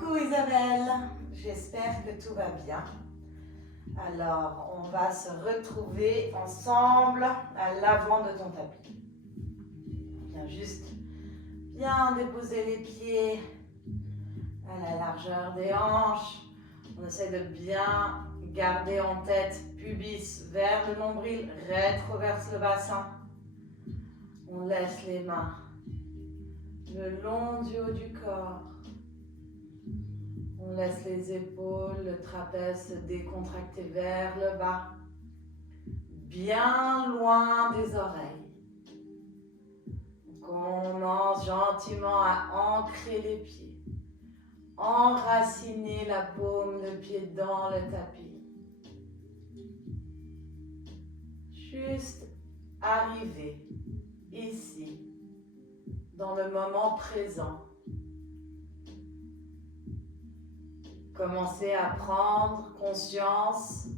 Coucou Isabelle, j'espère que tout va bien. Alors, on va se retrouver ensemble à l'avant de ton tapis. Viens juste bien déposer les pieds à la largeur des hanches. On essaie de bien garder en tête pubis vers le nombril, rétroverse le bassin. On laisse les mains le long du haut du corps. On laisse les épaules, le trapèze se décontracter vers le bas, bien loin des oreilles. On commence gentiment à ancrer les pieds, enraciner la paume de pied dans le tapis. Juste arriver ici, dans le moment présent. Commencer à prendre conscience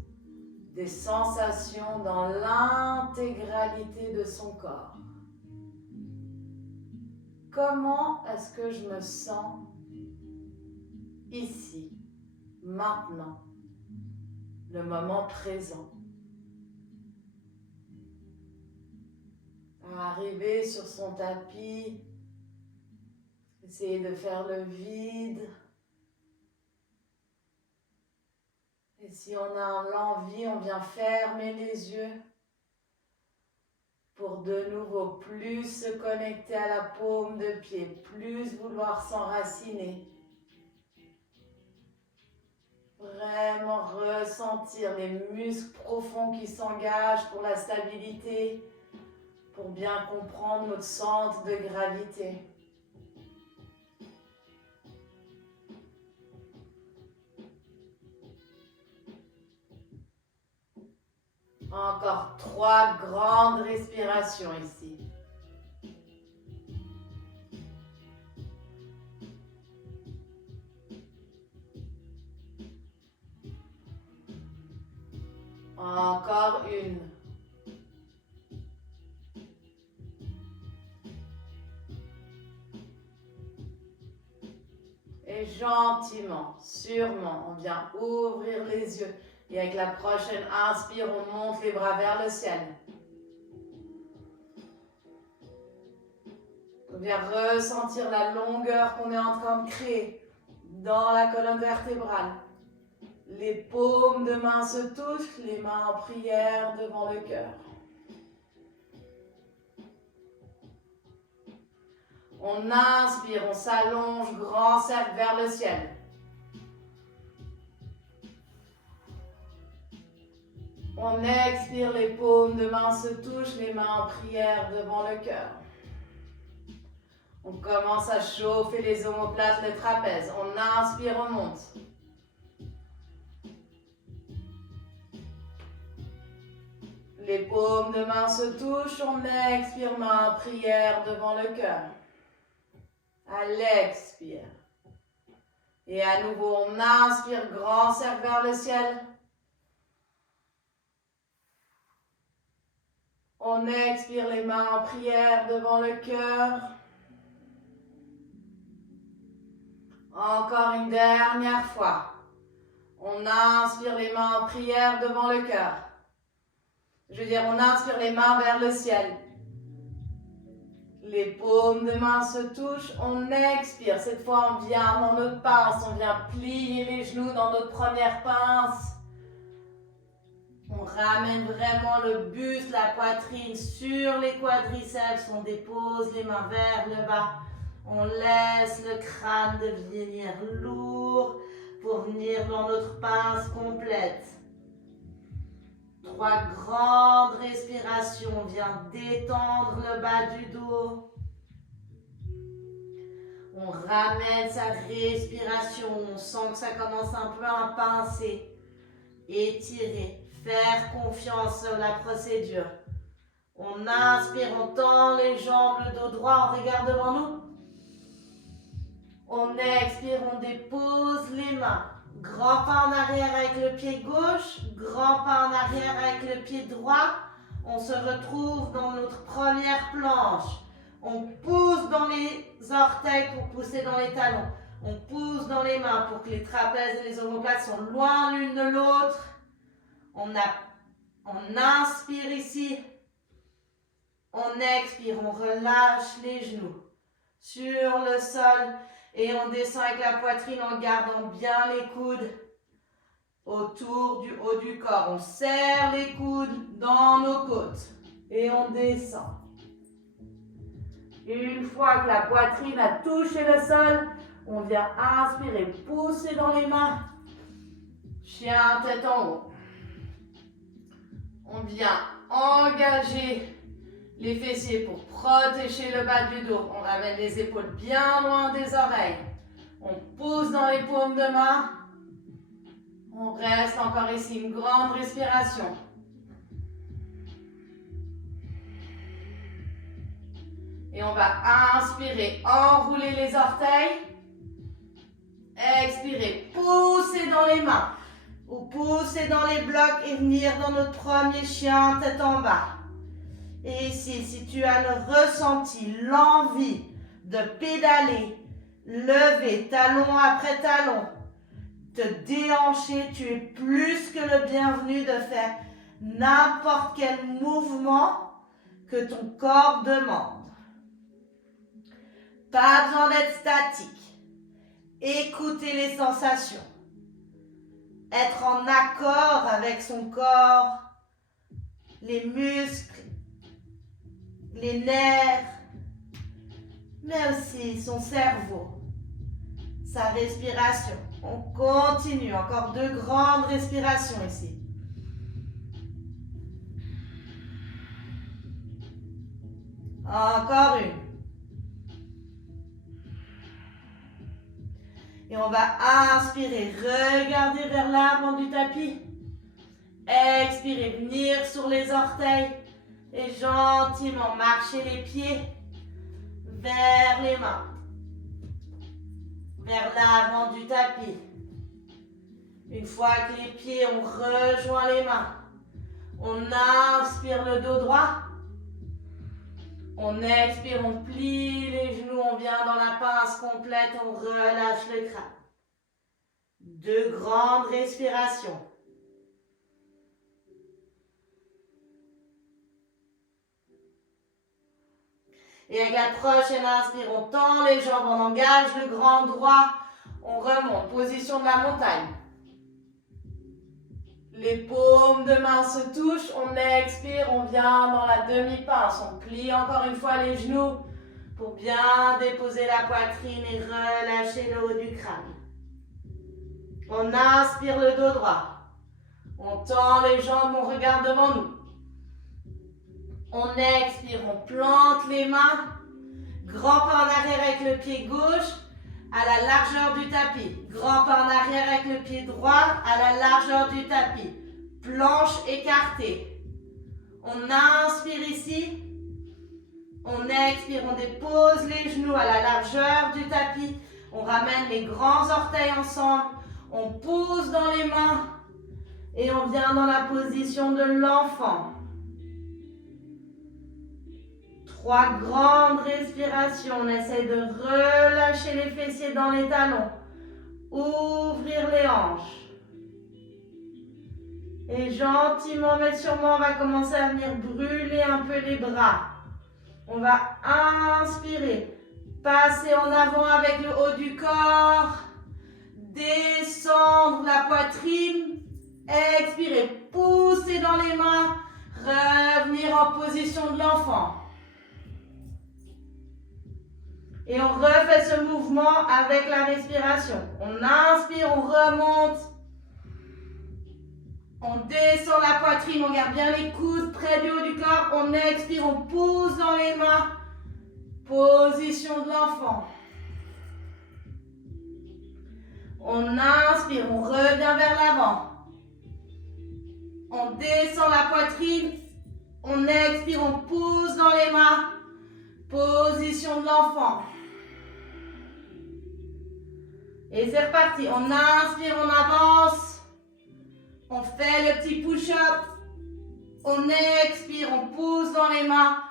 des sensations dans l'intégralité de son corps. Comment est-ce que je me sens ici, maintenant, le moment présent? Arriver sur son tapis, essayer de faire le vide. Et si on a l'envie, on vient fermer les yeux pour de nouveau plus se connecter à la paume de pied, plus vouloir s'enraciner. Vraiment ressentir les muscles profonds qui s'engagent pour la stabilité, pour bien comprendre notre centre de gravité. Encore 3 grandes respirations ici. Encore une. Et gentiment, sûrement, on vient ouvrir les yeux. Et avec la prochaine inspire, on monte les bras vers le ciel. On vient ressentir la longueur qu'on est en train de créer dans la colonne vertébrale. Les paumes de main se touchent, les mains en prière devant le cœur. On inspire, on s'allonge, grand cercle vers le ciel. On expire, les paumes de main se touchent, les mains en prière devant le cœur. On commence à chauffer les omoplates, le trapèze. On inspire, on monte. Les paumes de main se touchent, on expire, main en prière devant le cœur. À l'expire. Et à nouveau, on inspire, grand cercle vers le ciel. On expire, les mains en prière devant le cœur. Encore une dernière fois. On inspire, les mains en prière devant le cœur. Je veux dire, on inspire les mains vers le ciel. Les paumes de main se touchent. On expire. Cette fois, on vient dans notre pince. On vient plier les genoux dans notre première pince. On ramène vraiment le buste, la poitrine sur les quadriceps. On dépose les mains vers le bas. On laisse le crâne devenir lourd pour venir dans notre pince complète. 3 grandes respirations. On vient détendre le bas du dos. On ramène sa respiration. On sent que ça commence un peu à pincer. Étirer. Faire confiance sur la procédure. On inspire, on tend les jambes, le dos droit, on regarde devant nous. On expire, on dépose les mains. Grand pas en arrière avec le pied gauche, grand pas en arrière avec le pied droit. On se retrouve dans notre première planche. On pousse dans les orteils pour pousser dans les talons. On pousse dans les mains pour que les trapèzes et les omoplates sont loin l'une de l'autre. On inspire ici. On expire, on relâche les genoux sur le sol. Et on descend avec la poitrine en gardant bien les coudes autour du haut du corps. On serre les coudes dans nos côtes. Et on descend. Une fois que la poitrine a touché le sol, on vient inspirer, pousser dans les mains. Chien tête en haut. On vient engager les fessiers pour protéger le bas du dos. On ramène les épaules bien loin des oreilles. On pousse dans les paumes de main. On reste encore ici, une grande respiration. Et on va inspirer, enrouler les orteils. Expirer, pousser dans les mains. Ou pousser dans les blocs et venir dans notre premier chien, tête en bas. Et ici, si tu as le ressenti, l'envie de pédaler, lever talon après talon, te déhancher, tu es plus que le bienvenu de faire n'importe quel mouvement que ton corps demande. Pas besoin d'être statique. Écouter les sensations. Être en accord avec son corps, les muscles, les nerfs, mais aussi son cerveau, sa respiration. On continue, encore 2 grandes respirations ici. Encore une. Et on va inspirer, regarder vers l'avant du tapis. Expirer, venir sur les orteils et gentiment marcher les pieds vers les mains, vers l'avant du tapis. Une fois que les pieds ont rejoint les mains, on inspire le dos droit. On expire, on plie les genoux, on vient dans la pince complète, on relâche le crâne. 2 grandes respirations. Et avec la prochaine inspire, on tend les jambes, on engage le grand droit, on remonte, position de la montagne. Les paumes de main se touchent, on expire, on vient dans la demi-pince. On plie encore une fois les genoux pour bien déposer la poitrine et relâcher le haut du crâne. On inspire le dos droit. On tend les jambes, on regarde devant nous. On expire, on plante les mains. Grand pas en arrière avec le pied gauche à la largeur du tapis. Grand pas en arrière avec le pied droit à la largeur du tapis. Planche écartée. On inspire ici. On expire, on dépose les genoux à la largeur du tapis. On ramène les grands orteils ensemble. On pousse dans les mains. Et on vient dans la position de l'enfant. 3 grandes respirations. On essaie de relâcher les fessiers dans les talons. Ouvrir les hanches. Et gentiment, mais sûrement, on va commencer à venir brûler un peu les bras. On va inspirer. Passer en avant avec le haut du corps. Descendre la poitrine. Expirer. Pousser dans les mains. Revenir en position de l'enfant. Et on refait ce mouvement avec la respiration. On inspire, on remonte. On descend la poitrine, on garde bien les coudes près du haut du corps. On expire, on pousse dans les mains. Position de l'enfant. On inspire, on revient vers l'avant. On descend la poitrine. On expire, on pousse dans les mains. Position de l'enfant. Et c'est reparti. On inspire, on avance. On fait le petit push-up. On expire, on pousse dans les mains.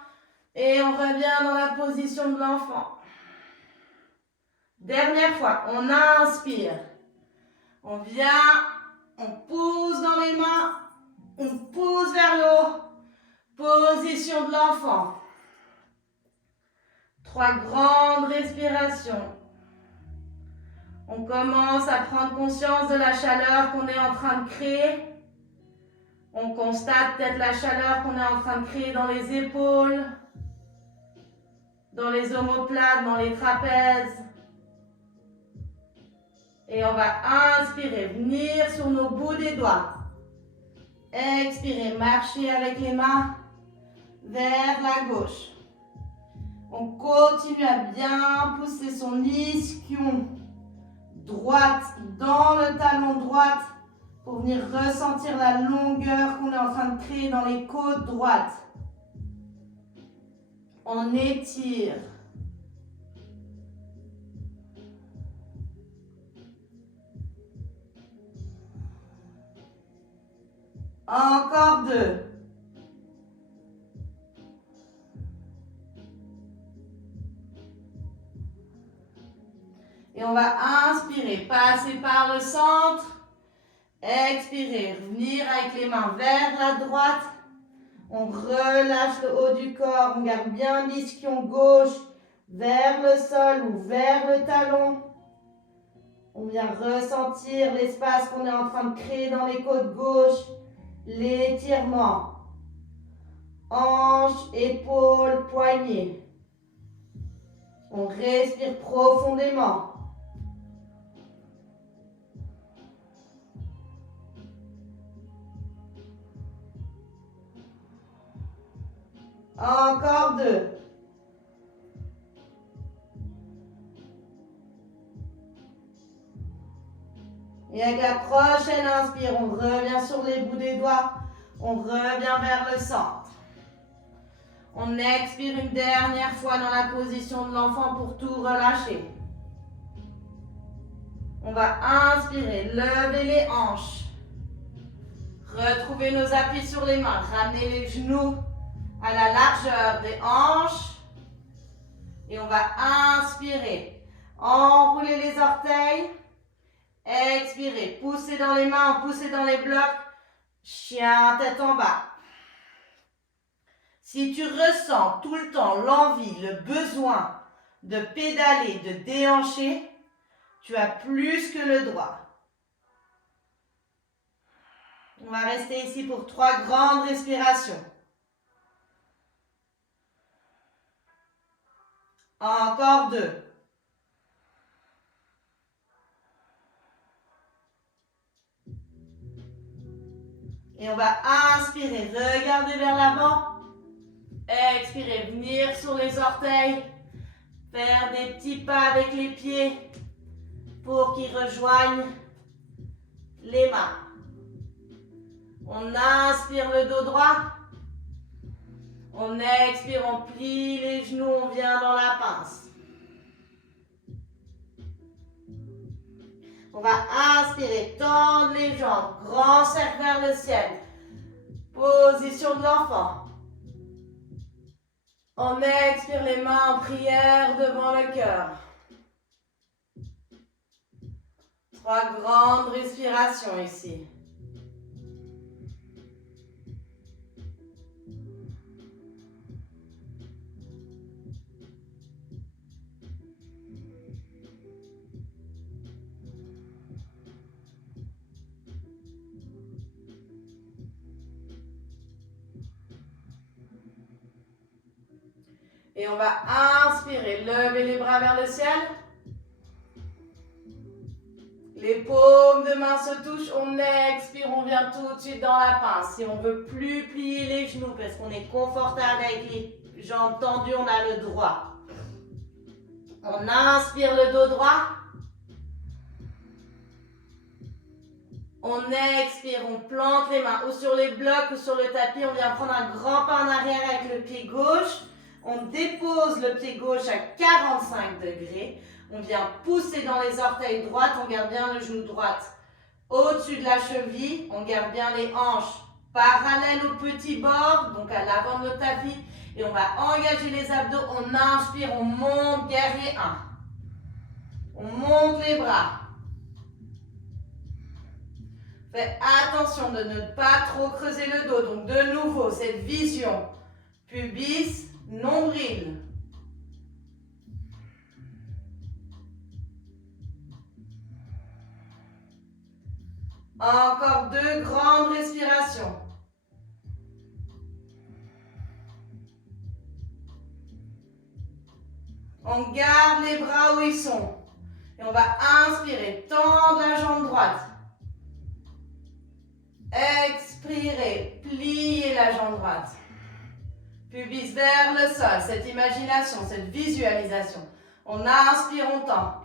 Et on revient dans la position de l'enfant. Dernière fois, on inspire. On vient, on pousse dans les mains, on pousse vers le haut. Position de l'enfant. 3 grandes respirations. On commence à prendre conscience de la chaleur qu'on est en train de créer. On constate peut-être la chaleur qu'on est en train de créer dans les épaules, dans les omoplates, dans les trapèzes. Et on va inspirer, venir sur nos bouts des doigts. Expirer, marcher avec les mains vers la gauche. On continue à bien pousser son ischion droite dans le talon droite pour venir ressentir la longueur qu'on est en train de créer dans les côtes droites. On étire. Encore 2. Et on va inspirer, passer par le centre. Expirer, venir avec les mains vers la droite. On relâche le haut du corps. On garde bien l'ischion gauche vers le sol ou vers le talon. On vient ressentir l'espace qu'on est en train de créer dans les côtes gauches. L'étirement. Hanches, épaules, poignets. On respire profondément. Encore 2. Et avec la prochaine inspire, on revient sur les bouts des doigts. On revient vers le centre. On expire une dernière fois dans la position de l'enfant pour tout relâcher. On va inspirer, lever les hanches. Retrouver nos appuis sur les mains. Ramener les genoux à la largeur des hanches. Et on va inspirer. Enrouler les orteils. Expirer. Pousser dans les mains, pousser dans les blocs. Chien, tête en bas. Si tu ressens tout le temps l'envie, le besoin de pédaler, de déhancher, tu as plus que le droit. On va rester ici pour 3 grandes respirations. Encore 2. Et on va inspirer, regarder vers l'avant. Expirer, venir sur les orteils. Faire des petits pas avec les pieds pour qu'ils rejoignent les mains. On inspire le dos droit. On expire, on plie les genoux, on vient dans la pince. On va inspirer, tendre les jambes, grand cercle vers le ciel. Position de l'enfant. On expire les mains en prière devant le cœur. 3 grandes respirations ici. Et on va inspirer, lever les bras vers le ciel. Les paumes de main se touchent, on expire, on vient tout de suite dans la pince. Si on ne veut plus plier les genoux parce qu'on est confortable avec les jambes tendues, on a le droit. On inspire le dos droit. On expire, on plante les mains ou sur les blocs ou sur le tapis. On vient prendre un grand pas en arrière avec le pied gauche. On dépose le pied gauche à 45 degrés. On vient pousser dans les orteils droites. On garde bien le genou droit au-dessus de la cheville. On garde bien les hanches parallèles au petit bord, donc à l'avant de notre tapis. Et on va engager les abdos. On inspire, on monte, guerrier 1. On monte les bras. Faites attention de ne pas trop creuser le dos. Donc de nouveau, cette vision. Pubis, nombril. Encore 2 grandes respirations. On garde les bras où ils sont. Et on va inspirer, tendre la jambe droite. Expirer, plier la jambe droite. Pubis vers le sol, cette imagination, cette visualisation. On inspire, on tend.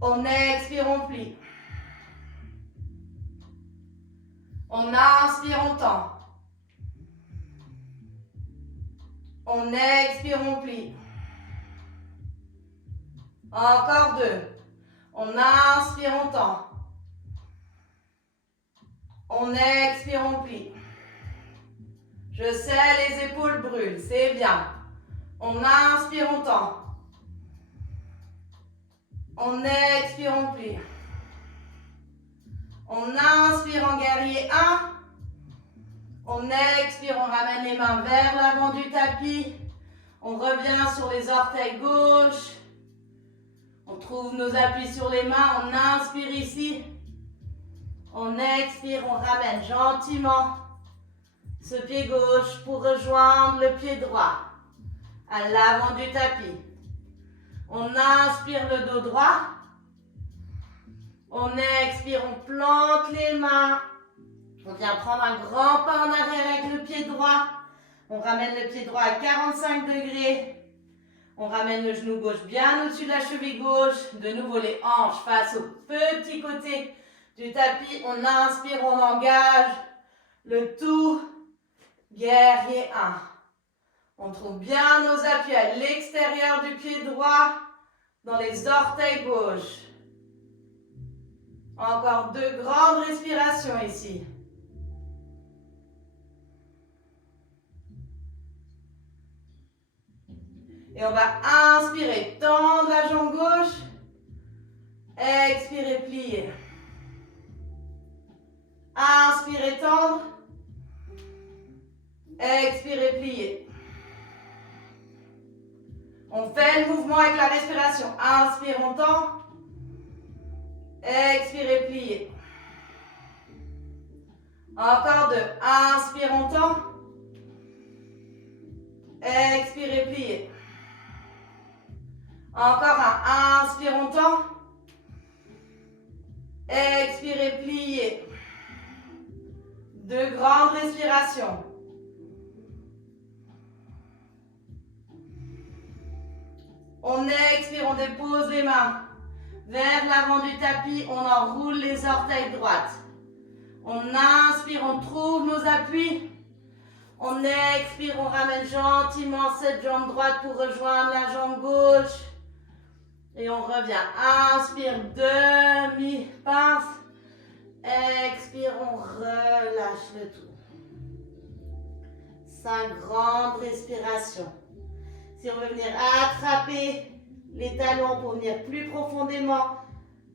On expire, on plie. On inspire, on tend. On expire, on plie. Encore 2. On inspire, on tend. On expire, on plie. Je sais, les épaules brûlent, c'est bien. On inspire, on tend. On expire, on plie. On inspire en guerrier 1. On expire, on ramène les mains vers l'avant du tapis. On revient sur les orteils gauche. On trouve nos appuis sur les mains. On inspire ici. On expire, on ramène gentiment ce pied gauche pour rejoindre le pied droit à l'avant du tapis. On inspire le dos droit. On expire, on plante les mains. On vient prendre un grand pas en arrière avec le pied droit. On ramène le pied droit à 45 degrés. On ramène le genou gauche bien au-dessus de la cheville gauche. De nouveau les hanches face au petit côté du tapis. On inspire, on engage le tout. Guerrier 1. On trouve bien nos appuis à l'extérieur du pied droit, dans les orteils gauche. Encore 2 grandes respirations ici. Et on va inspirer, tendre la jambe gauche. Expirer, plier. Inspirer, tendre. Expirez, pliez. On fait le mouvement avec la respiration. Inspire, on tend. Expirez, pliez. Encore 2. Inspire, on tend. Expirez, pliez. Encore un. Inspire, on tend. Expirez, pliez. 2 grandes respirations. On expire, on dépose les mains vers l'avant du tapis, on enroule les orteils droites. On inspire, on trouve nos appuis. On expire, on ramène gentiment cette jambe droite pour rejoindre la jambe gauche. Et on revient. Inspire, demi-pince. Expire, on relâche le tout. 5 grandes respirations. Si on veut venir attraper les talons pour venir plus profondément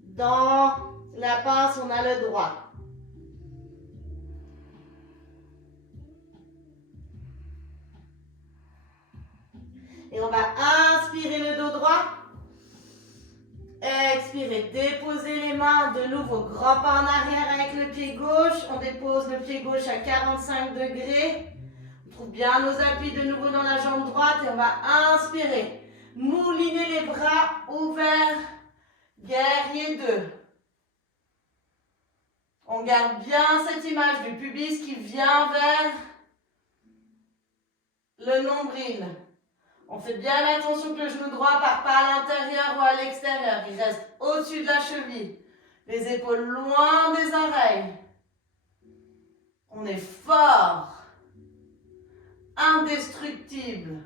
dans la pince, on a le droit. Et on va inspirer le dos droit. Expirer, déposer les mains. De nouveau, grand pas en arrière avec le pied gauche. On dépose le pied gauche à 45 degrés. On trouve bien nos appuis de nouveau dans la jambe droite. Et on va inspirer. Mouliner les bras ouverts. Guerrier 2. On garde bien cette image du pubis qui vient vers le nombril. On fait bien attention que le genou droit ne part pas à l'intérieur ou à l'extérieur. Il reste au-dessus de la cheville. Les épaules loin des oreilles. On est fort. Indestructible.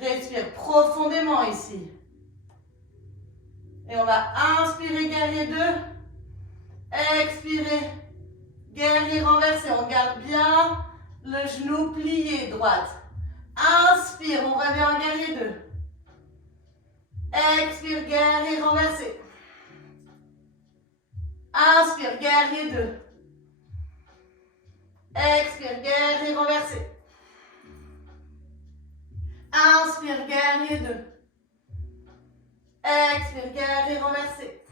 Respire profondément ici. Et on va inspirer guerrier 2. Expirer. Guerrier renversé. On garde bien le genou plié droite. Inspire, on revient en guerrier 2. Expire, guerrier renversé. Inspire, guerrier 2. Expire, guerrier renversé. Inspire, guerrier 2. Expire, guerrier renversé.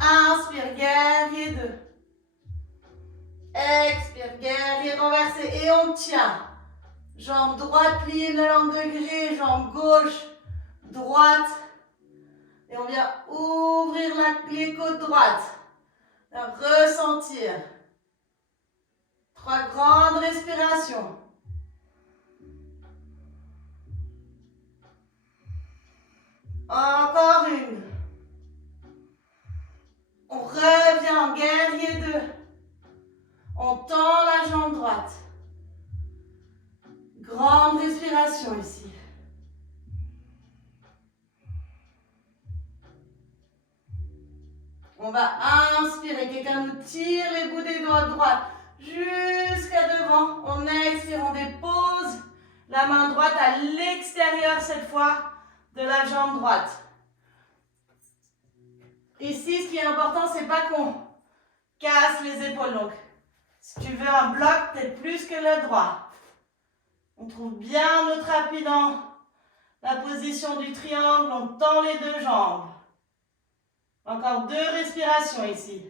Inspire, guerrier 2. Expire, guerrier renversé. Et on tient. Jambe droite pliée 90 degrés, jambe gauche, droite. Et on vient ouvrir les côtes droites. Ressentir. 3 grandes respirations. Encore une. On revient en guerrier 2. On tend la jambe droite. Grande respiration ici. On va inspirer. Quelqu'un nous tire les bouts des doigts droits jusqu'à devant. On expire, on dépose la main droite à l'extérieur cette fois de la jambe droite. Ici, ce qui est important, c'est pas qu'on casse les épaules. Donc, si tu veux un bloc, peut-être plus que le droit. On trouve bien notre appui dans la position du triangle. On tend les deux jambes. Encore 2 respirations ici.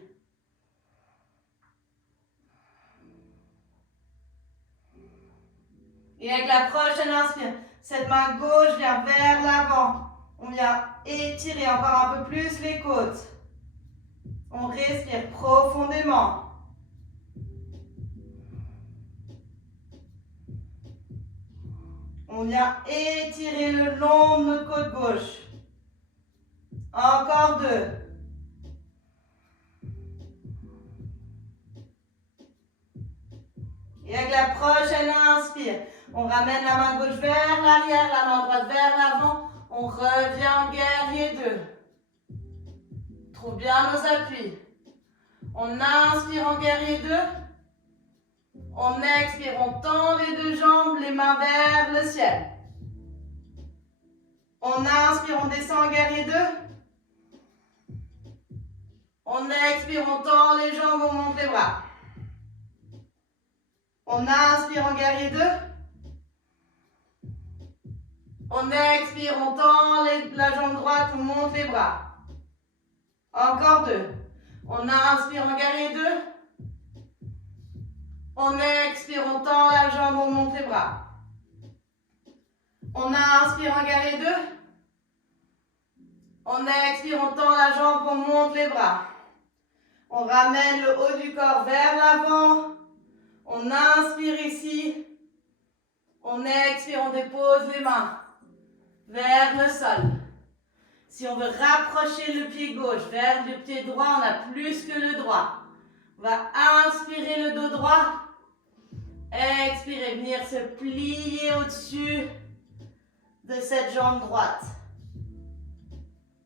Et avec la prochaine inspire, cette main gauche vient vers l'avant. On vient étirer encore un peu plus les côtes. On respire profondément. On vient étirer le long de notre côte gauche. Encore 2. Et avec la prochaine inspire, on ramène la main gauche vers l'arrière, la main droite vers l'avant. On revient en guerrier 2. Trouve bien nos appuis. On inspire en guerrier 2. On expire, on tend les deux jambes, les mains vers le ciel. On inspire, on descend en guerrier 2. On expire, on tend les jambes, on monte les bras. On inspire en guerrier 2. On expire, on tend la jambe droite, on monte les bras. Encore 2. On inspire en guerrier 2. On expire, on tend la jambe, on monte les bras. On inspire en guerrier 2. On expire, on tend la jambe, on monte les bras. On ramène le haut du corps vers l'avant. On inspire ici. On expire, on dépose les mains vers le sol. Si on veut rapprocher le pied gauche vers le pied droit, on a plus que le droit. On va inspirer le dos droit. Expirez, venir se plier au-dessus de cette jambe droite.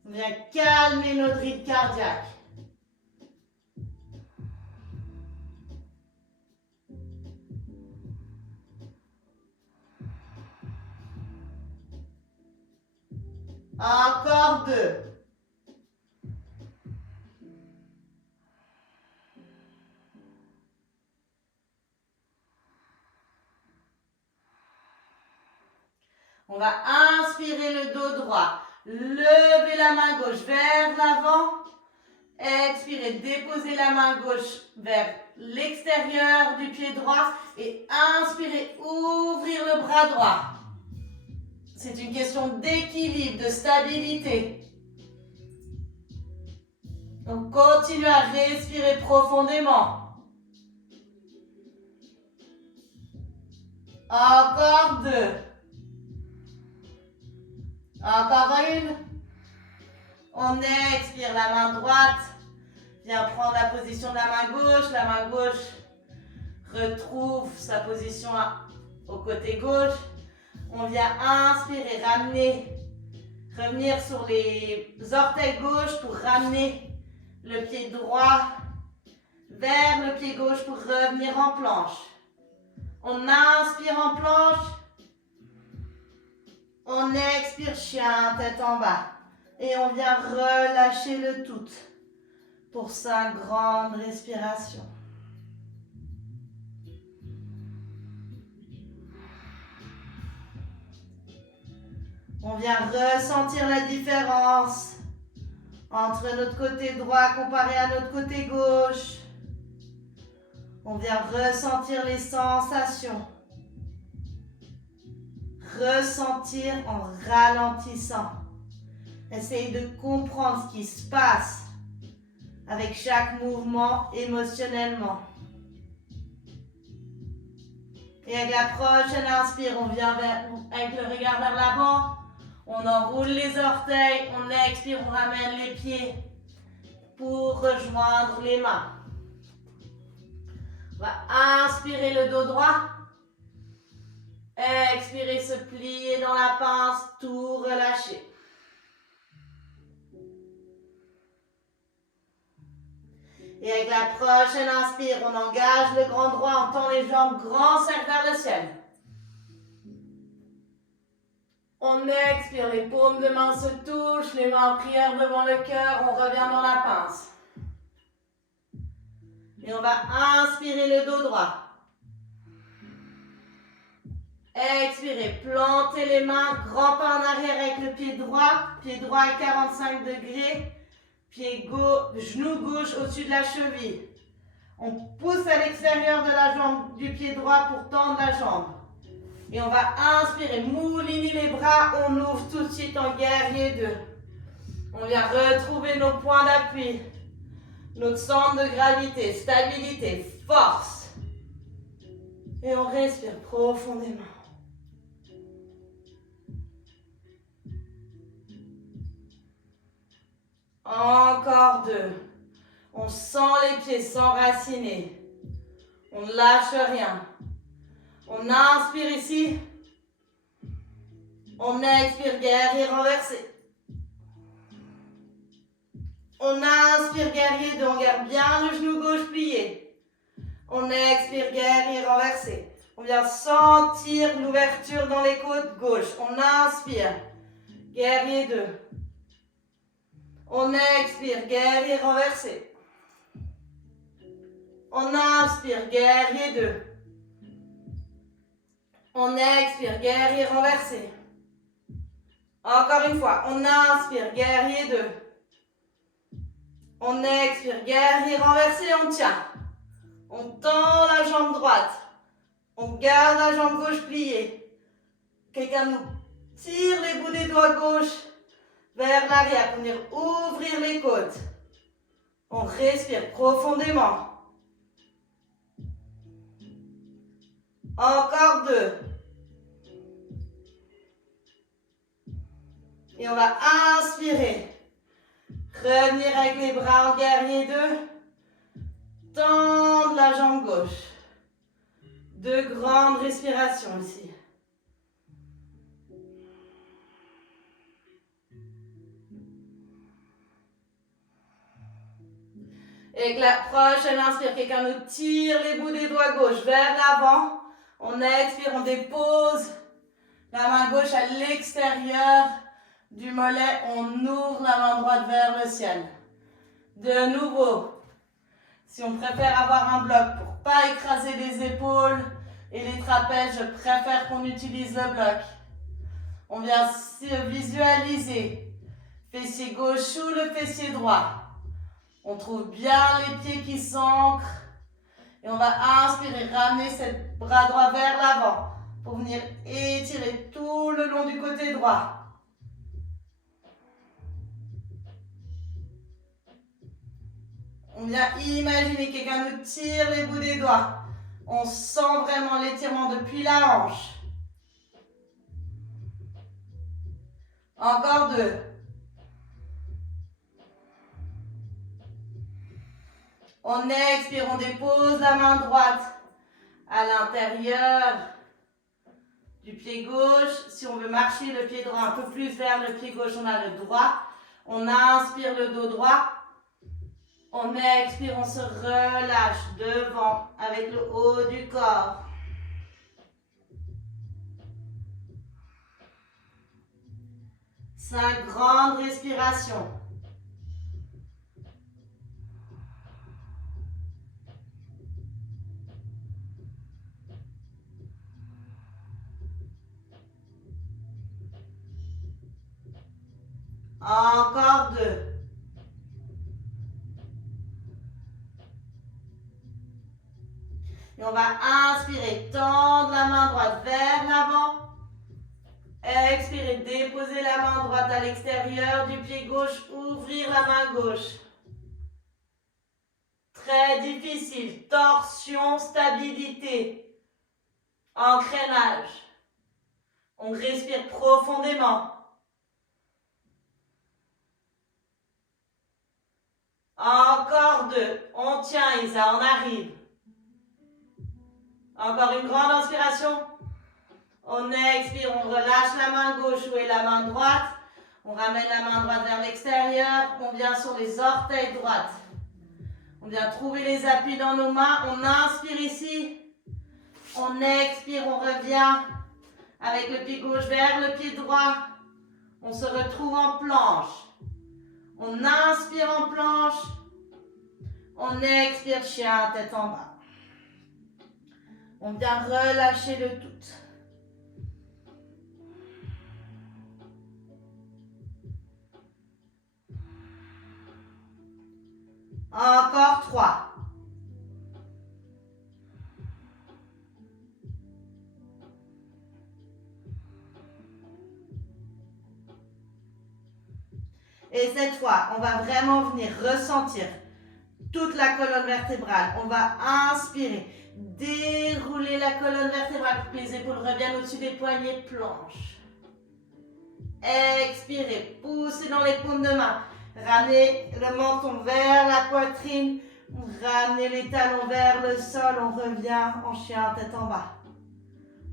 On vient calmer notre rythme cardiaque. Encore 2. On va inspirer le dos droit. Levez la main gauche vers l'avant. Expirez, déposez la main gauche vers l'extérieur du pied droit. Et inspirez, ouvrir le bras droit. C'est une question d'équilibre, de stabilité. Donc, continuez à respirer profondément. Encore 2. Encore une. On expire, la main droite vient prendre la position de la main gauche. La main gauche retrouve sa position au côté gauche. On vient inspirer, ramener, revenir sur les orteils gauche pour ramener le pied droit vers le pied gauche pour revenir en planche. On inspire en planche. On expire, chien, tête en bas. Et on vient relâcher le tout pour 5 grandes respirations. On vient ressentir la différence entre notre côté droit comparé à notre côté gauche. On vient ressentir les sensations. Ressentir en ralentissant. Essayez de comprendre ce qui se passe avec chaque mouvement émotionnellement. Et avec la prochaine inspire, on vient avec le regard vers l'avant. On enroule les orteils, on expire, on ramène les pieds pour rejoindre les mains. On va inspirer le dos droit. Expirez, se plier dans la pince, tout relâcher. Et avec la prochaine inspire, on engage le grand droit, on tend les jambes, grand cercle vers le ciel. On expire, les paumes de main se touchent, les mains en prière devant le cœur, on revient dans la pince. Et on va inspirer le dos droit. Expirez, plantez les mains, grand pas en arrière avec le pied droit à 45 degrés, genou gauche au-dessus de la cheville. On pousse à l'extérieur de la jambe, du pied droit pour tendre la jambe. Et on va inspirer, mouliner les bras, on ouvre tout de suite en guerrier 2. On vient retrouver nos points d'appui, notre centre de gravité, stabilité, force. Et on respire profondément. Encore 2. On sent les pieds s'enraciner. On ne lâche rien. On inspire ici. On expire, guerrier renversé. On inspire, guerrier 2. On garde bien le genou gauche plié. On expire, guerrier renversé. On vient sentir l'ouverture dans les côtes gauche. On inspire, guerrier 2. On expire, guerrier renversé. On inspire, guerrier 2. On expire, guerrier renversé. Encore une fois, on inspire, guerrier 2. On expire, guerrier renversé, on tient. On tend la jambe droite. On garde la jambe gauche pliée. Quelqu'un nous tire les bouts des doigts gauche vers l'arrière pour venir ouvrir les côtes. On respire profondément. Encore 2. Et on va inspirer. Revenir avec les bras en guerrier 2. Tendre la jambe gauche. 2 grandes respirations ici. Et avec la prochaine inspire, quelqu'un nous tire les bouts des doigts gauche vers l'avant. On expire, on dépose la main gauche à l'extérieur du mollet. On ouvre la main droite vers le ciel. De nouveau, si on préfère avoir un bloc pour ne pas écraser les épaules et les trapèzes, je préfère qu'on utilise le bloc. On vient se visualiser. Fessier gauche sous le fessier droit. On trouve bien les pieds qui s'ancrent. Et on va inspirer, ramener ce bras droit vers l'avant pour venir étirer tout le long du côté droit. On vient imaginer quelqu'un nous tire les bouts des doigts. On sent vraiment l'étirement depuis la hanche. Encore 2. On expire, on dépose la main droite à l'intérieur du pied gauche. Si on veut marcher le pied droit un peu plus vers le pied gauche, on a le droit. On inspire le dos droit. On expire, on se relâche devant avec le haut du corps. 5 grandes respirations. Encore 2. Et on va inspirer, tendre la main droite vers l'avant. Expirez, déposer la main droite à l'extérieur du pied gauche, ouvrir la main gauche. Très difficile, torsion, stabilité, entraînage. On respire profondément. Encore 2, on tient Isa, on arrive. Encore une grande inspiration. On expire, on relâche la main gauche, où est la main droite. On ramène la main droite vers l'extérieur. On vient sur les orteils droites. On vient trouver les appuis dans nos mains. On inspire ici. On expire, on revient avec le pied gauche vers le pied droit. On se retrouve en planche. On inspire en planche. On expire, chien, tête en bas. On vient relâcher le tout. Encore 3. Et cette fois, on va vraiment venir ressentir toute la colonne vertébrale. On va inspirer, dérouler la colonne vertébrale pour que les épaules reviennent au-dessus des poignets, planche. Expirez, poussez dans les paumes de main. Ramenez le menton vers la poitrine. Ramenez les talons vers le sol. On revient en chien, tête en bas.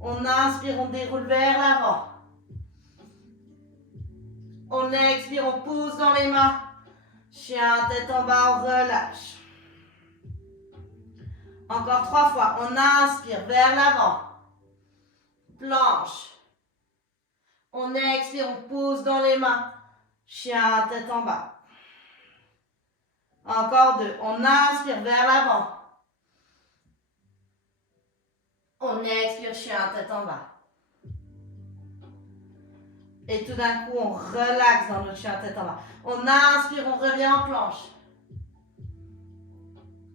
On inspire, on déroule vers l'avant. On expire, on pousse dans les mains. Chien, tête en bas, on relâche. Encore 3 fois. On inspire vers l'avant. Planche. On expire, on pousse dans les mains. Chien, tête en bas. Encore 2. On inspire vers l'avant. On expire, chien, tête en bas. Et tout d'un coup, on relaxe dans notre chien, tête en bas. On inspire, on revient en planche.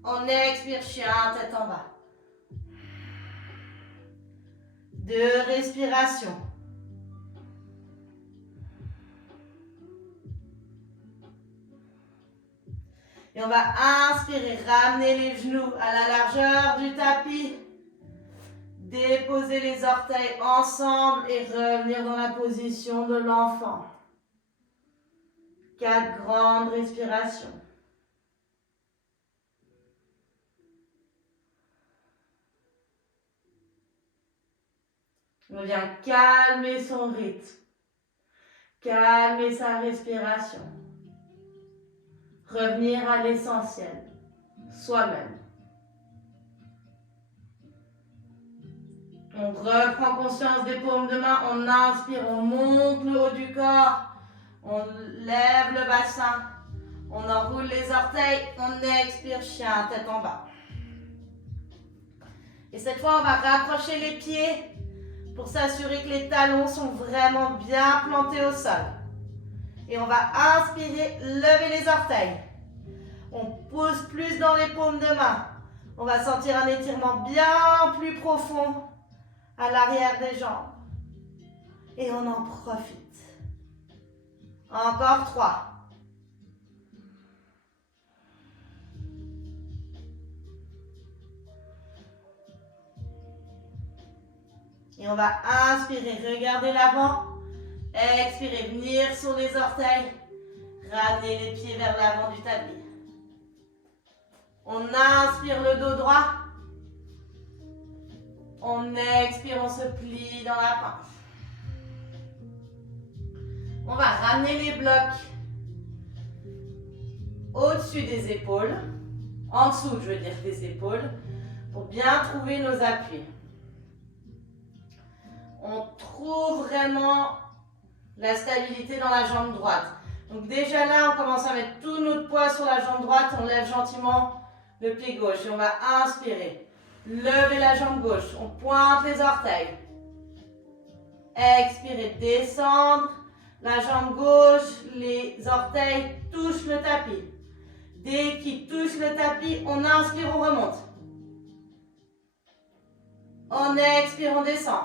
On expire, chien, tête en bas. 2 respirations. Et on va inspirer, ramener les genoux à la largeur du tapis. Déposer les orteils ensemble et revenir dans la position de l'enfant. 4 grandes respirations. On vient calmer son rythme. Calmer sa respiration. Revenir à l'essentiel, soi-même. On reprend conscience des paumes de main, on inspire, on monte le haut du corps, on lève le bassin, on enroule les orteils, on expire, chien, tête en bas. Et cette fois, on va rapprocher les pieds pour s'assurer que les talons sont vraiment bien plantés au sol. Et on va inspirer, lever les orteils. On pousse plus dans les paumes de main. On va sentir un étirement bien plus profond à l'arrière des jambes. Et on en profite. Encore 3. Et on va inspirer, regarder l'avant. Expirez, venir sur les orteils. Ramener les pieds vers l'avant du tapis. On inspire le dos droit. On expire, on se plie dans la pince. On va ramener les blocs au-dessus des épaules. En dessous, je veux dire, des épaules. Pour bien trouver nos appuis. On trouve vraiment la stabilité dans la jambe droite. Donc déjà là, on commence à mettre tout notre poids sur la jambe droite. On lève gentiment le pied gauche et on va inspirer. Lever la jambe gauche. On pointe les orteils. Expirez, descendre. La jambe gauche, les orteils touchent le tapis. Dès qu'ils touchent le tapis, on inspire, on remonte. On expire, on descend.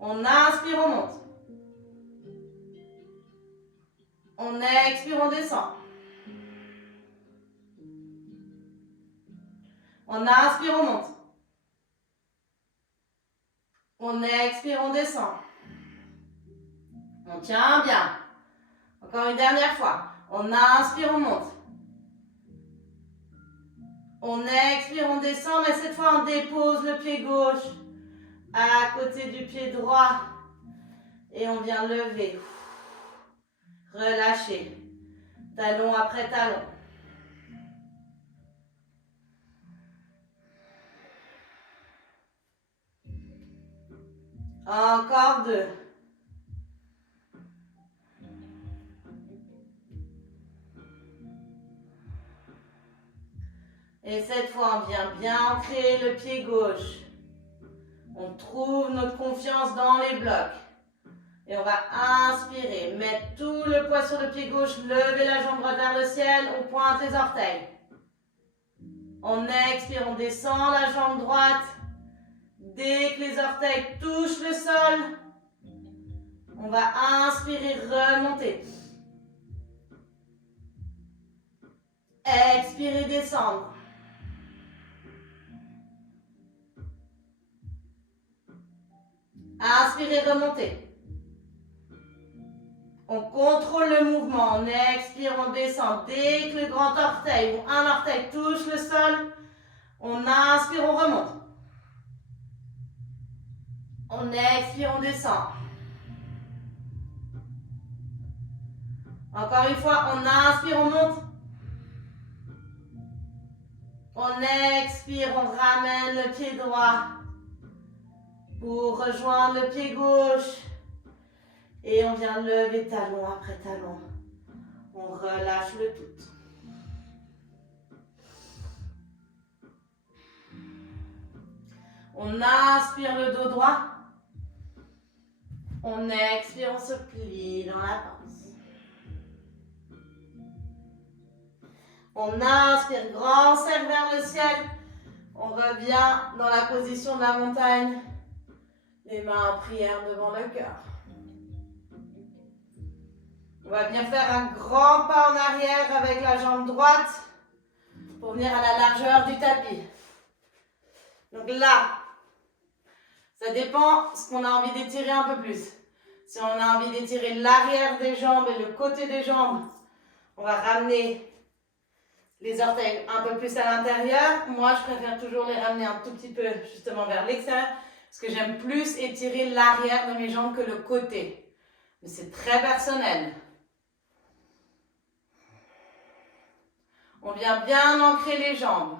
On inspire, on monte. On expire, on descend. On inspire, on monte. On expire, on descend. On tient bien. Encore une dernière fois. On inspire, on monte. On expire, on descend, mais cette fois on dépose le pied gauche à côté du pied droit. Et on vient lever. Relâcher. Talon après talon. Encore 2. Et cette fois, on vient bien ancrer le pied gauche. On trouve notre confiance dans les blocs. Et on va inspirer, mettre tout le poids sur le pied gauche, lever la jambe droite vers le ciel, on pointe les orteils. On expire, on descend la jambe droite. Dès que les orteils touchent le sol, on va inspirer, remonter. Expirer, descendre. Inspirez, remontez. On contrôle le mouvement. On expire, on descend. Dès que le grand orteil ou un orteil touche le sol, on inspire, on remonte. On expire, on descend. Encore une fois, on inspire, on monte. On expire, on ramène le pied droit pour rejoindre le pied gauche. Et on vient lever talon après talon. On relâche le tout. On inspire le dos droit. On expire, on se plie dans la pince. On inspire, grand cercle vers le ciel. On revient dans la position de la montagne. Les mains en prière devant le cœur. On va venir faire un grand pas en arrière avec la jambe droite pour venir à la largeur du tapis. Donc là, ça dépend ce qu'on a envie d'étirer un peu plus. Si on a envie d'étirer l'arrière des jambes et le côté des jambes, on va ramener les orteils un peu plus à l'intérieur. Moi, je préfère toujours les ramener un tout petit peu justement vers l'extérieur parce que j'aime plus étirer l'arrière de mes jambes que le côté. Mais c'est très personnel. On vient bien ancrer les jambes.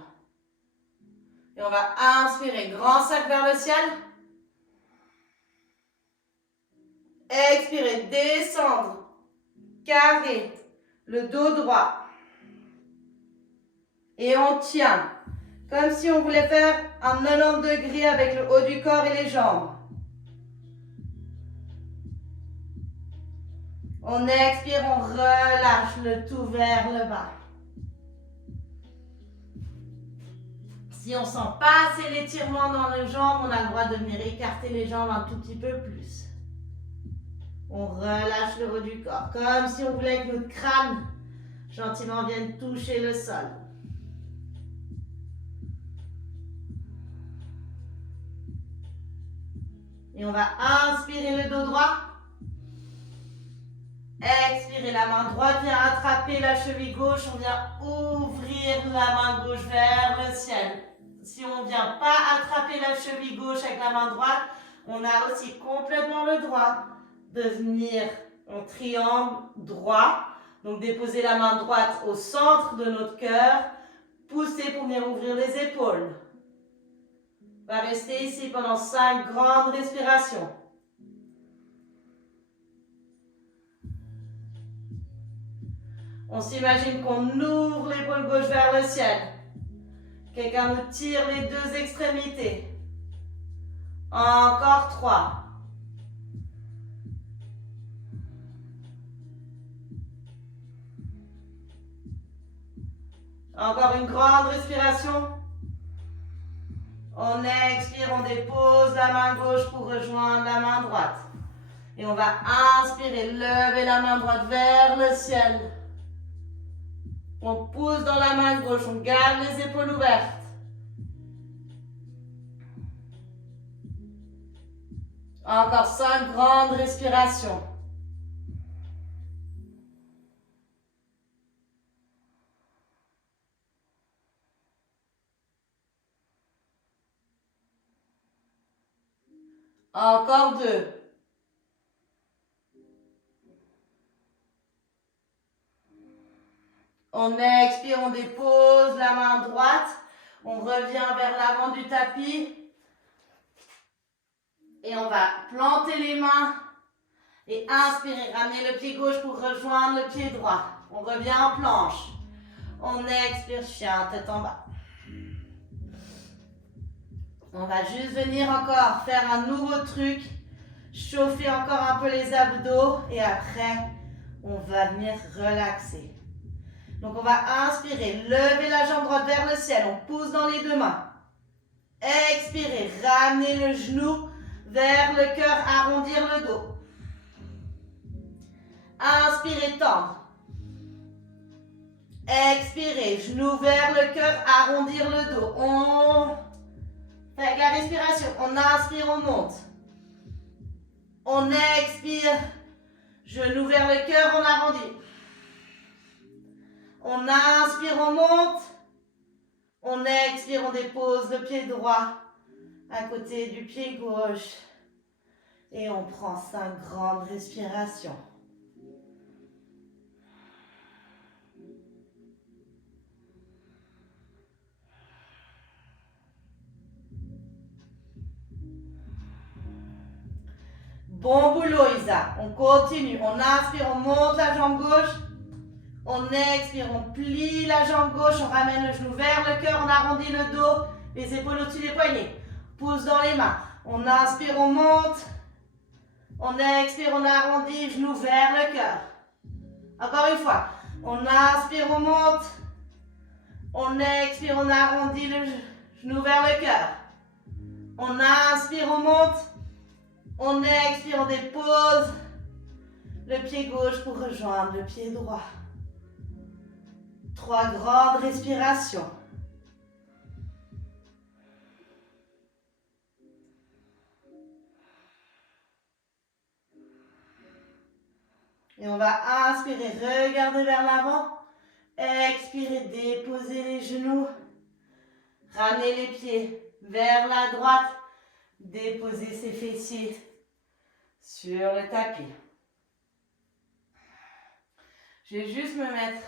Et on va inspirer, grand cercle vers le ciel. Expirer, descendre, carré, le dos droit. Et on tient, comme si on voulait faire un 90 degrés avec le haut du corps et les jambes. On expire, on relâche le tout vers le bas. Si on sent pas assez l'étirement dans les jambes, on a le droit de venir écarter les jambes un tout petit peu plus. On relâche le haut du corps, comme si on voulait que notre crâne gentiment vienne toucher le sol. Et on va inspirer le dos droit. Expirer, la main droite vient attraper la cheville gauche. On vient ouvrir la main gauche vers le ciel. Si on ne vient pas attraper la cheville gauche avec la main droite, on a aussi complètement le droit de venir en triangle droit. Donc déposer la main droite au centre de notre cœur. Pousser pour venir ouvrir les épaules. On va rester ici pendant 5 grandes respirations. On s'imagine qu'on ouvre l'épaule gauche vers le ciel. Quelqu'un nous tire les 2 extrémités. Encore 3. Encore une grande respiration. On expire, on dépose la main gauche pour rejoindre la main droite. Et on va inspirer, lever la main droite vers le ciel. On pousse dans la main gauche, on garde les épaules ouvertes. Encore 5 grandes respirations. Encore 2. On expire, on dépose la main droite. On revient vers l'avant du tapis. Et on va planter les mains. Et inspirer, ramener le pied gauche pour rejoindre le pied droit. On revient en planche. On expire, chien, tête en bas. On va juste venir encore faire un nouveau truc. Chauffer encore un peu les abdos. Et après, on va venir relaxer. Donc on va inspirer, lever la jambe droite vers le ciel. On pousse dans les 2 mains. Expirez, ramenez le genou vers le cœur, arrondir le dos. Inspirez, tendre. Expirez, genou vers le cœur, arrondir le dos. On fait avec la respiration. On inspire, on monte. On expire, genou vers le cœur, on arrondit. On inspire, on monte. On expire, on dépose le pied droit à côté du pied gauche. Et on prend 5 grandes respirations. Bon boulot, Isa. On continue. On inspire, on monte la jambe gauche. On expire, on plie la jambe gauche, on ramène le genou vers le cœur, on arrondit le dos, les épaules au-dessus des poignets. Pousse dans les mains. On inspire, on monte. On expire, on arrondit, genou vers le cœur. Encore une fois. On inspire, on monte. On expire, on arrondit le genou vers le cœur. On inspire, on monte. On expire, on dépose le pied gauche pour rejoindre le pied droit. 3 grandes respirations. Et on va inspirer, regarder vers l'avant. Expirer, déposer les genoux. Ramener les pieds vers la droite. Déposer ses fessiers sur le tapis. Je vais juste me mettre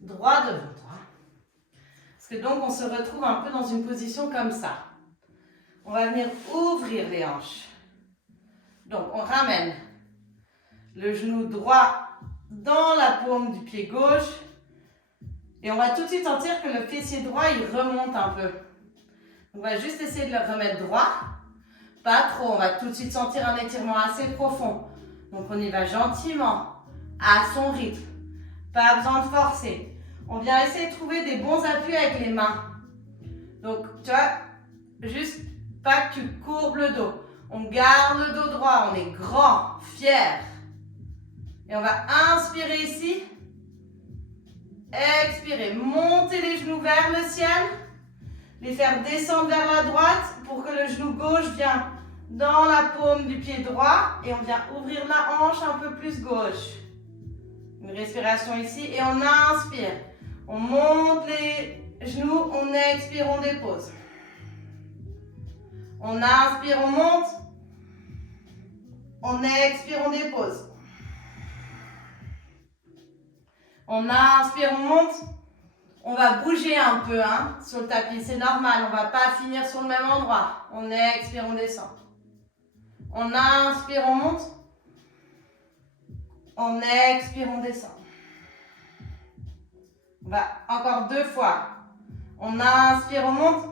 droit devant toi. Parce que donc on se retrouve un peu dans une position comme ça. On va venir ouvrir les hanches. Donc on ramène le genou droit dans la paume du pied gauche. Et on va tout de suite sentir que le fessier droit il remonte un peu. On va juste essayer de le remettre droit. Pas trop, on va tout de suite sentir un étirement assez profond. Donc on y va gentiment, à son rythme. Pas besoin de forcer. On vient essayer de trouver des bons appuis avec les mains. Donc, tu vois, juste pas que tu courbes le dos. On garde le dos droit, on est grand, fier. Et on va inspirer ici. Expirer, monter les genoux vers le ciel. Les faire descendre vers la droite pour que le genou gauche vienne dans la paume du pied droit. Et on vient ouvrir la hanche un peu plus gauche. Une respiration ici et on inspire. On monte les genoux, on expire, on dépose. On inspire, on monte. On expire, on dépose. On inspire, on monte. On va bouger un peu hein, sur le tapis, c'est normal, on ne va pas finir sur le même endroit. On expire, on descend. On inspire, on monte. On expire, on descend. On va encore 2 fois. On inspire, on monte.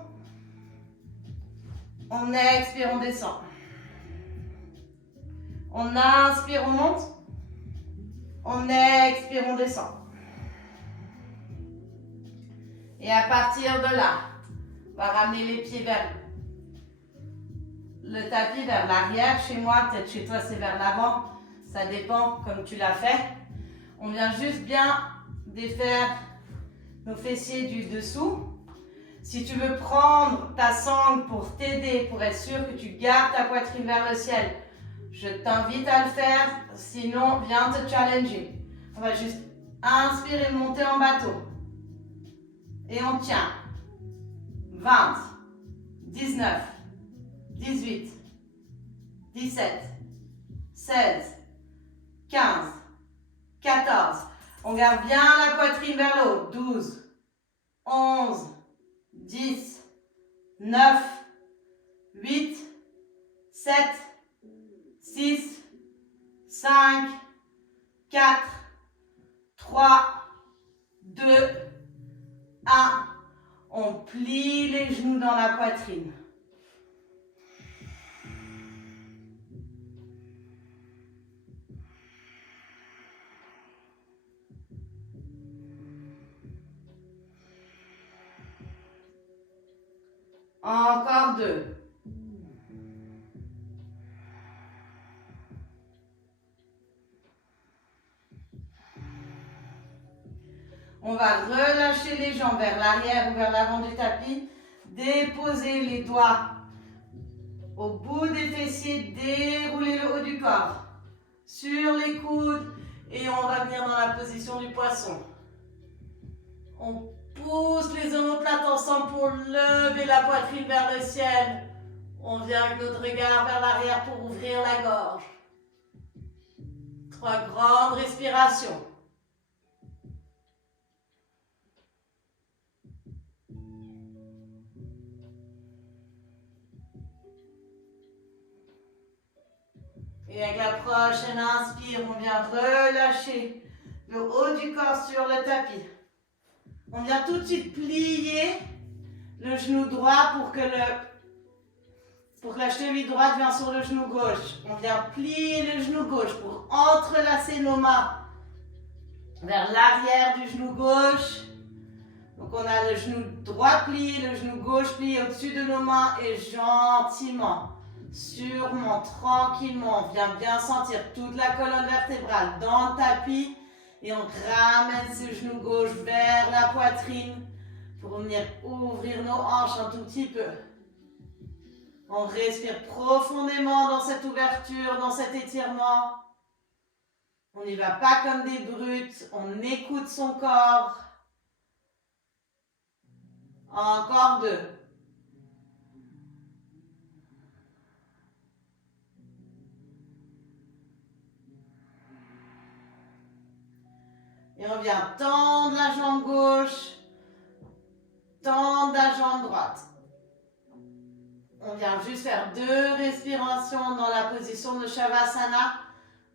On expire, on descend. On inspire, on monte. On expire, on descend. Et à partir de là, on va ramener les pieds vers le tapis, vers l'arrière. Chez moi, peut-être chez toi, c'est vers l'avant. Ça dépend comme tu l'as fait. On vient juste bien défaire nos fessiers du dessous. Si tu veux prendre ta sangle pour t'aider, pour être sûr que tu gardes ta poitrine vers le ciel, je t'invite à le faire. Sinon, viens te challenger. On va juste inspirer, monter en bateau. Et on tient. 20, 19, 18, 17, 16, 15, 14. On garde bien la poitrine vers le haut. 12, 11, 10, 9, 8, 7, 6, 5, 4, 3, 2, 1. On plie les genoux dans la poitrine. Encore 2. On va relâcher les jambes vers l'arrière ou vers l'avant du tapis. Déposer les doigts au bout des fessiers. Dérouler le haut du corps sur les coudes. Et on va venir dans la position du poisson. On pousse les omoplates ensemble pour lever la poitrine vers le ciel. On vient avec notre regard vers l'arrière pour ouvrir la gorge. 3 grandes respirations. Et avec la prochaine inspire, on vient relâcher le haut du corps sur le tapis. On vient tout de suite plier le genou droit pour que la cheville droite vienne sur le genou gauche. On vient plier le genou gauche pour entrelacer nos mains vers l'arrière du genou gauche. Donc on a le genou droit plié, le genou gauche plié au-dessus de nos mains et gentiment, sûrement, tranquillement, on vient bien sentir toute la colonne vertébrale dans le tapis et on ramène ce genou gauche vers la poitrine pour venir ouvrir nos hanches un tout petit peu. On respire profondément dans cette ouverture, dans cet étirement. On n'y va pas comme des brutes, on écoute son corps. Encore 2. Et on vient tendre la jambe gauche, tendre la jambe droite. On vient juste faire 2 respirations dans la position de Shavasana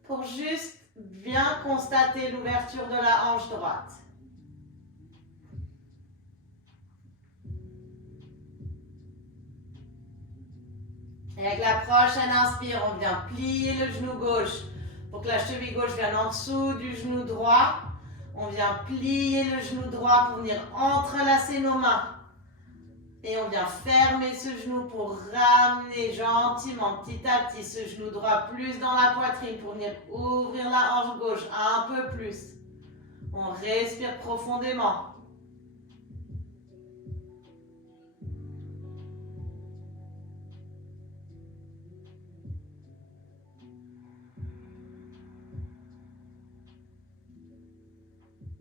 pour juste bien constater l'ouverture de la hanche droite. Et avec la prochaine inspire, on vient plier le genou gauche pour que la cheville gauche vienne en dessous du genou droit. On vient plier le genou droit pour venir entrelacer nos mains. Et on vient fermer ce genou pour ramener gentiment, petit à petit, ce genou droit plus dans la poitrine pour venir ouvrir la hanche gauche un peu plus. On respire profondément.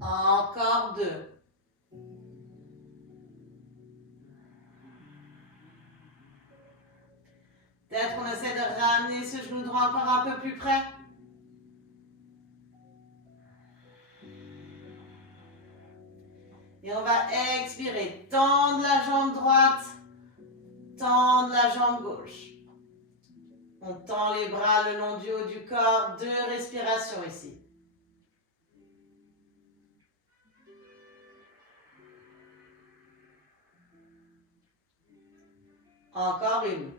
Encore 2. Peut-être qu'on essaie de ramener ce genou droit encore un peu plus près. Et on va expirer. Tendre la jambe droite. Tendre la jambe gauche. On tend les bras le long du haut du corps. 2 respirations ici. Encore une.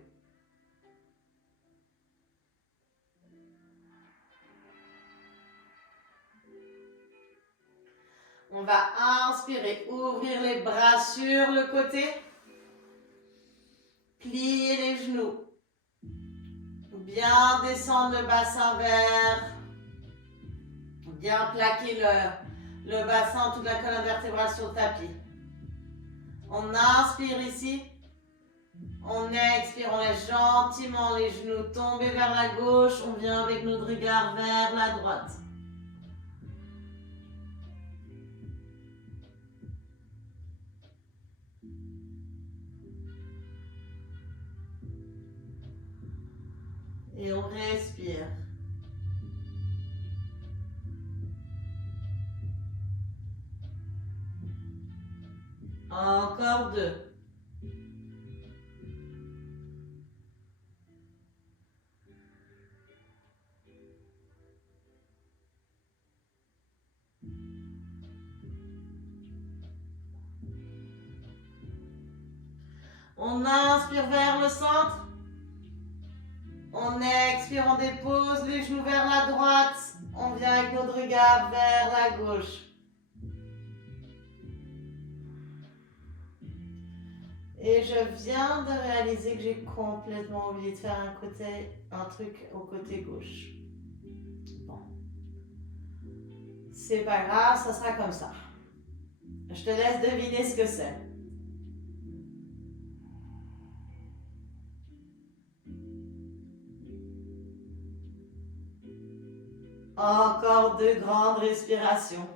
On va inspirer, ouvrir les bras sur le côté. Plier les genoux. Bien descendre le bassin vers. Bien plaquer le bassin, toute la colonne vertébrale sur le tapis. On inspire ici. On expire, on laisse gentiment les genoux tomber vers la gauche. On vient avec notre regard vers la droite. Et on respire. Encore 2. On inspire vers le centre. On expire, on dépose les genoux vers la droite. On vient avec notre regard vers la gauche. Et je viens de réaliser que j'ai complètement oublié de faire un truc au côté gauche. Bon. C'est pas grave, ça sera comme ça. Je te laisse deviner ce que c'est. Encore 2 grandes respirations.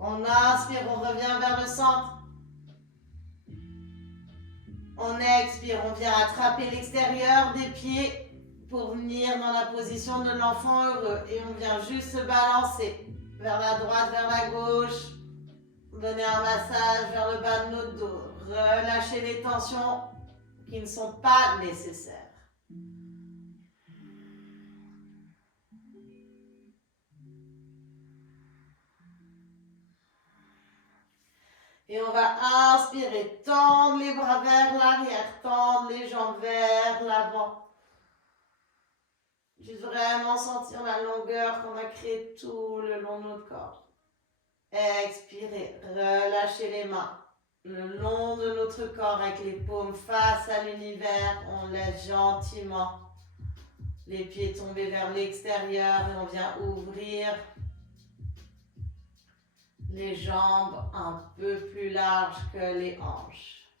On inspire, on revient vers le centre. On expire, on vient attraper l'extérieur des pieds pour venir dans la position de l'enfant heureux. Et on vient juste se balancer vers la droite, vers la gauche. Donner un massage vers le bas de notre dos. Relâcher les tensions qui ne sont pas nécessaires. Et on va inspirer, tendre les bras vers l'arrière, tendre les jambes vers l'avant. Juste vraiment sentir la longueur qu'on a créée tout le long de notre corps. Expirez, relâchez les mains le long de notre corps avec les paumes face à l'univers. On laisse gentiment les pieds tomber vers l'extérieur et on vient ouvrir les jambes un peu plus larges que les hanches.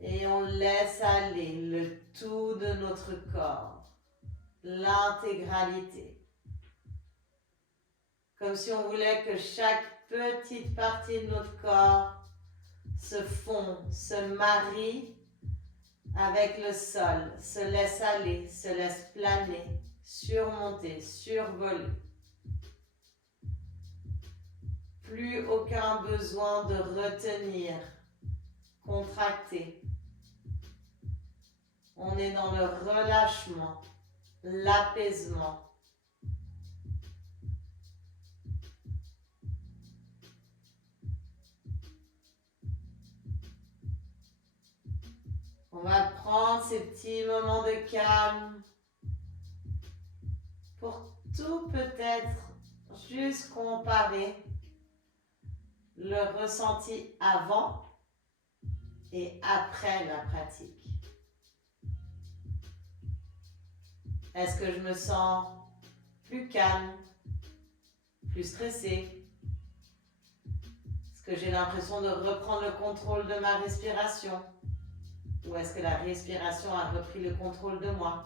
Et on laisse aller le tout de notre corps, l'intégralité. Comme si on voulait que chaque petite partie de notre corps se fond, se marie avec le sol, se laisse aller, se laisse planer, surmonter, survoler. Plus aucun besoin de retenir, contracter. On est dans le relâchement, l'apaisement. On va prendre ces petits moments de calme pour tout peut-être juste comparer le ressenti avant et après la pratique. Est-ce que je me sens plus calme, plus stressée? Est-ce que j'ai l'impression de reprendre le contrôle de ma respiration? Ou est-ce que la respiration a repris le contrôle de moi?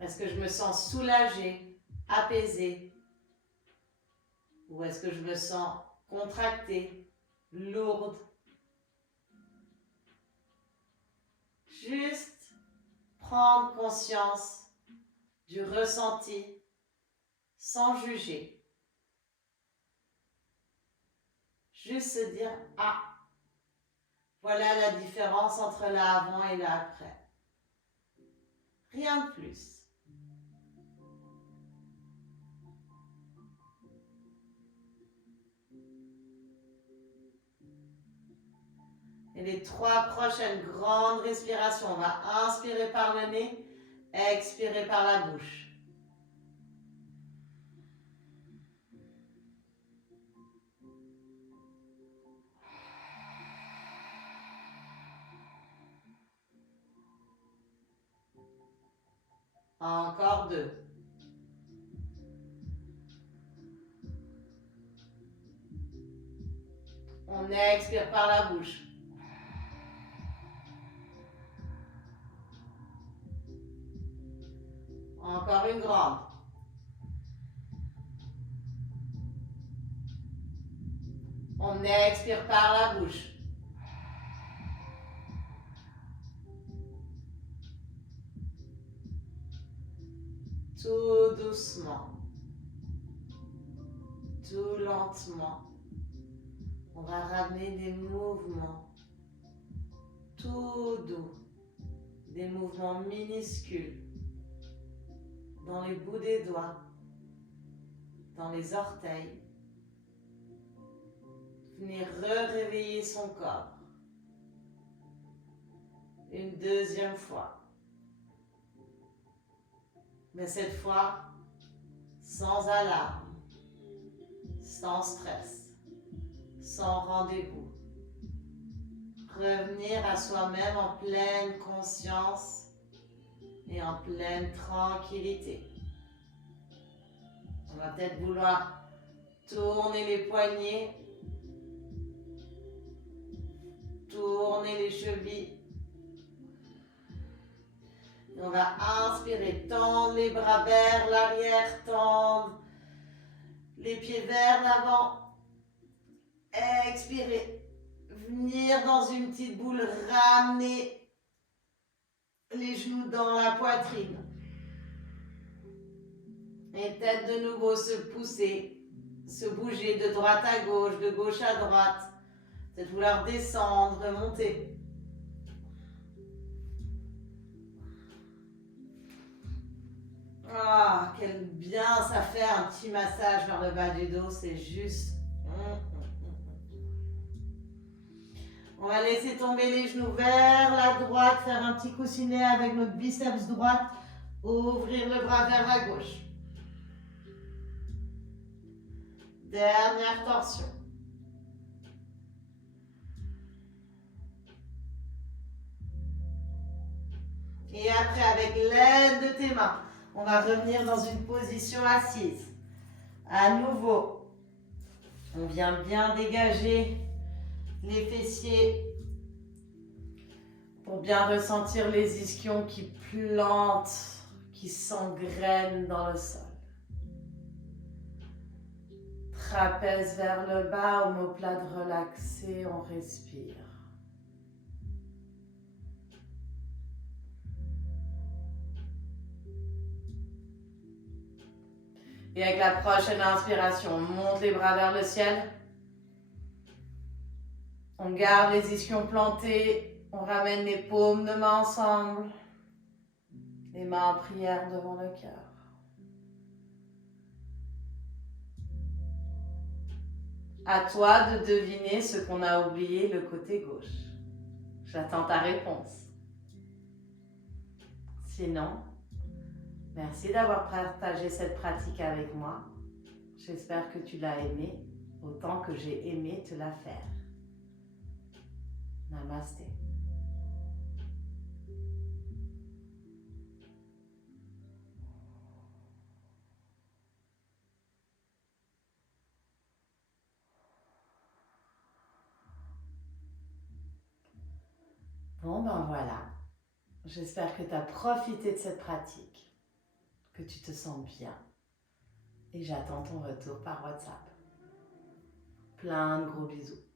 Est-ce que je me sens soulagée, apaisée? Ou est-ce que je me sens contractée, lourde? prendre conscience du ressenti sans juger. Juste se dire, ah, voilà la différence entre l'avant et l'après. Rien de plus. Et les 3 prochaines grandes respirations, on va inspirer par le nez, expirer par la bouche. Encore 2. On expire par la bouche. Encore une grande. On expire par la bouche. Tout doucement, tout lentement, on va ramener des mouvements tout doux, des mouvements minuscules dans les bouts des doigts, dans les orteils. Venir réveiller son corps. Une deuxième fois. Mais cette fois, sans alarme, sans stress, sans rendez-vous. Revenir à soi-même en pleine conscience et en pleine tranquillité. On va peut-être vouloir tourner les poignets, tourner les chevilles. Et on va inspirer, tendre les bras vers l'arrière, tendre les pieds vers l'avant. Expirer, venir dans une petite boule, ramener les genoux dans la poitrine. Et peut-être de nouveau se pousser, se bouger de droite à gauche, de gauche à droite. Peut-être vouloir descendre, remonter. Ah, quel bien ça fait un petit massage vers le bas du dos, c'est juste. On va laisser tomber les genoux vers la droite, faire un petit coussinet avec notre biceps droite, ouvrir le bras vers la gauche. Dernière torsion. Et après, avec l'aide de tes mains, on va revenir dans une position assise. À nouveau, on vient bien dégager les fessiers pour bien ressentir les ischions qui plantent, qui s'engrainent dans le sol. Trapèze vers le bas, omoplate relaxée, on respire. Et avec la prochaine inspiration, on monte les bras vers le ciel. On garde les ischions plantés. On ramène les paumes de main ensemble. Les mains en prière devant le cœur. À toi de deviner ce qu'on a oublié le côté gauche. J'attends ta réponse. Sinon, merci d'avoir partagé cette pratique avec moi. J'espère que tu l'as aimée autant que j'ai aimé te la faire. Namasté. Bon ben voilà, j'espère que tu as profité de cette pratique, que tu te sens bien et j'attends ton retour par WhatsApp. Plein de gros bisous.